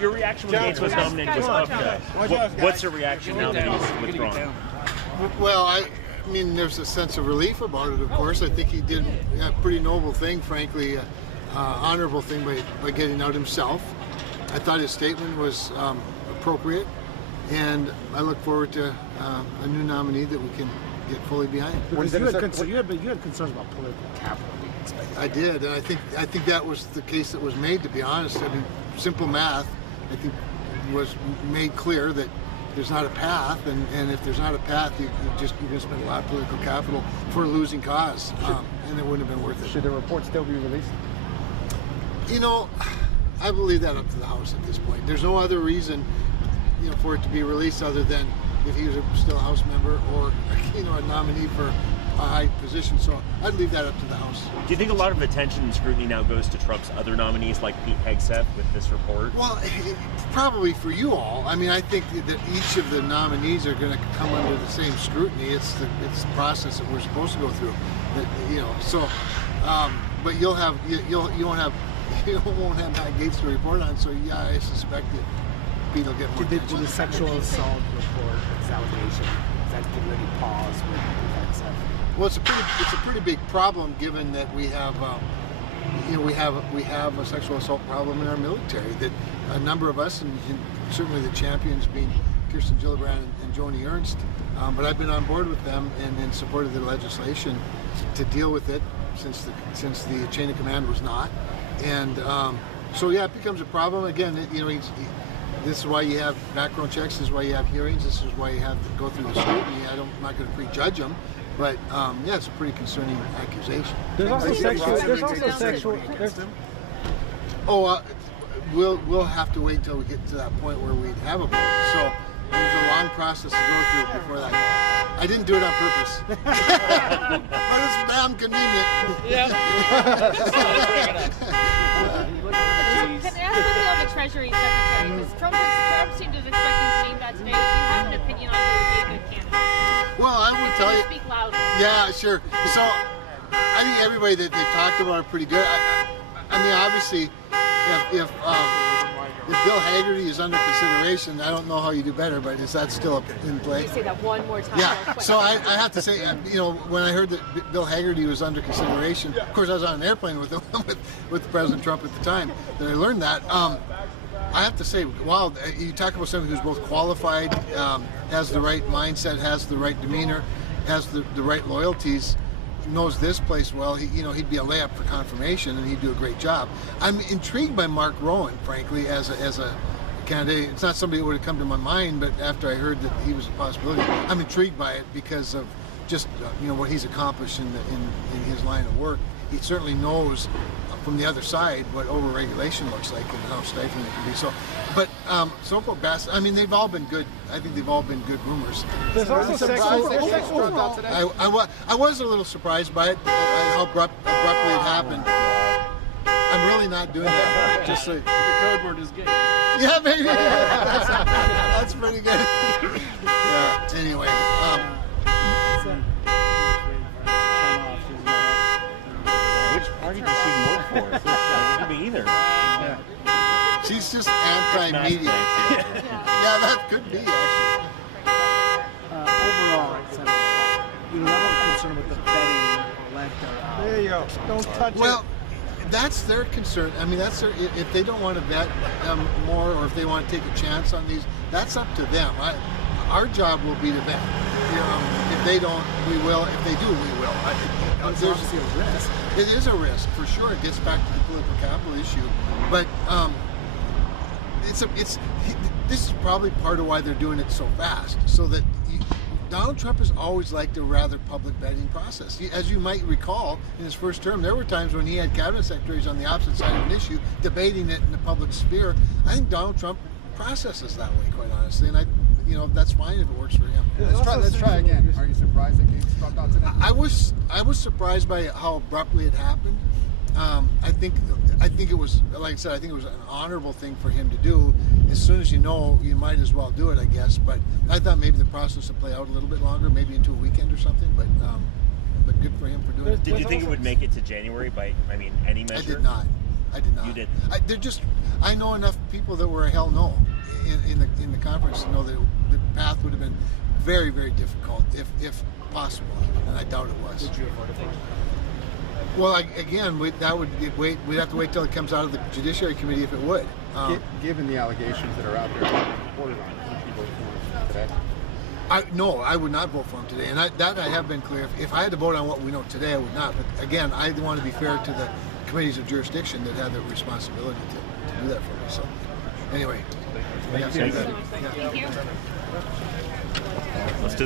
Your reaction when Gaetz was nominated was up. What's your reaction now that he's withdrawn? Well, I mean, there's a sense of relief about it, of course. I think he did a pretty noble thing, frankly, honorable thing by getting out himself. I thought his statement was appropriate, and I look forward to a new nominee that we can get fully behind. You had concerns about political capital being expected. I did, and I think that was the case that was made, to be honest. I mean, simple math, I think, was made clear that there's not a path, and if there's not a path, you're going to spend a lot of political capital for a losing cause, and it wouldn't have been worth it. Should the report still be released? You know, I will leave that up to the House at this point. There's no other reason, for it to be released other than if he was still a House member or, a nominee for a high position. So I'd leave that up to the House. Do you think a lot of attention and scrutiny now goes to Trump's other nominees like Pete Hegseth with this report? Well, probably for you all. I mean, I think that each of the nominees are going to come under the same scrutiny. It's the process that we're supposed to go through. So, but you won't have Matt Gaetz to report on. So yeah, I suspect that Pete will get more. Did the sexual assault report, this allegation, does that give you any pause with Hegseth? Well, it's a pretty big problem, given that we have we have a sexual assault problem in our military. That a number of us, and certainly the champions being Kirsten Gillibrand and Joni Ernst, but I've been on board with them and in support of the legislation to deal with it since the chain of command was not, and so yeah, it becomes a problem again. This is why you have background checks. This is why you have hearings. This is why you have to go through the scrutiny. I'm not going to prejudge them, but yeah, it's a pretty concerning accusation. There's also sexual. We'll have to wait until we get to that point where we'd have a vote. So there's a long process to go through before that. I didn't do it on purpose, but it's damn convenient. Can I ask quickly on the Treasury Secretary? Because Trump seemed to be expecting to name that today. Do you have an opinion on who would be a good candidate? Well, I would tell you. Speak loudly. Yeah, sure. So I think everybody that they talked about are pretty good. I mean, obviously, if Bill Hagerty is under consideration, I don't know how you do better, but is that still in play? Can you say that one more time? Yeah. So I have to say, when I heard that Bill Hagerty was under consideration, of course I was on an airplane with him, with President Trump at the time that I learned that. I have to say, wow, you talk about somebody who's both qualified, has the right mindset, has the right demeanor, has the right loyalties, knows this place well. He'd be a layup for confirmation, and he'd do a great job. I'm intrigued by Mark Rowan, frankly, as a candidate. It's not somebody that would have come to my mind, but after I heard that he was a possibility, I'm intrigued by it because of just what he's accomplished in his line of work. He certainly knows from the other side what overregulation looks like and how stifling it can be. So, but Soko Bass, I mean, they've all been good. I think they've all been good rumors. There's also sexual. I was a little surprised by it, how abruptly it happened. I'm really not doing that. Just so. The code word is gay. Yeah, maybe. That's pretty good. Yeah. Anyway. Which party does she work for? It could be either. Yeah. She's just anti-media. Yeah, that could be actually. Overall, you're not concerned with the betting or lack thereof. There you go. Don't touch it. Well, that's their concern. I mean, that's their. If they don't want to bet more, or if they want to take a chance on these, that's up to them. Our job will be to bet. If they don't, we will. If they do, we will. There's obviously a risk. It is a risk for sure. It gets back to the political capital issue, but this is probably part of why they're doing it so fast, so that. Donald Trump has always liked a rather public betting process. As you might recall, in his first term, there were times when he had cabinet secretaries on the opposite side of an issue, debating it in the public sphere. I think Donald Trump processes that way, quite honestly, and that's fine if it works for him. Let's try again. Are you surprised that Gaetz dropped out today? I was surprised by how abruptly it happened. I think it was, like I said, I think it was an honorable thing for him to do. As soon as you know, you might as well do it, I guess. But I thought maybe the process would play out a little bit longer, maybe into a weekend or something. But good for him for doing it. Did you think it would make it to January by, any measure? I did not. I did not. You did. I know enough people that were a hell no in the conference to know that the path would have been very, very difficult if possible, and I doubt it was. Would you have voted for it? Well, we'd have to wait till it comes out of the Judiciary Committee if it would. Given the allegations that are out there reported on, would you vote for him today? No, I would not vote for him today, and I have been clear. If I had to vote on what we know today, I would not. But again, I want to be fair to the committees of jurisdiction that have the responsibility to do that for me. So, anyway, Thank you. yeah. Thank you. Let's do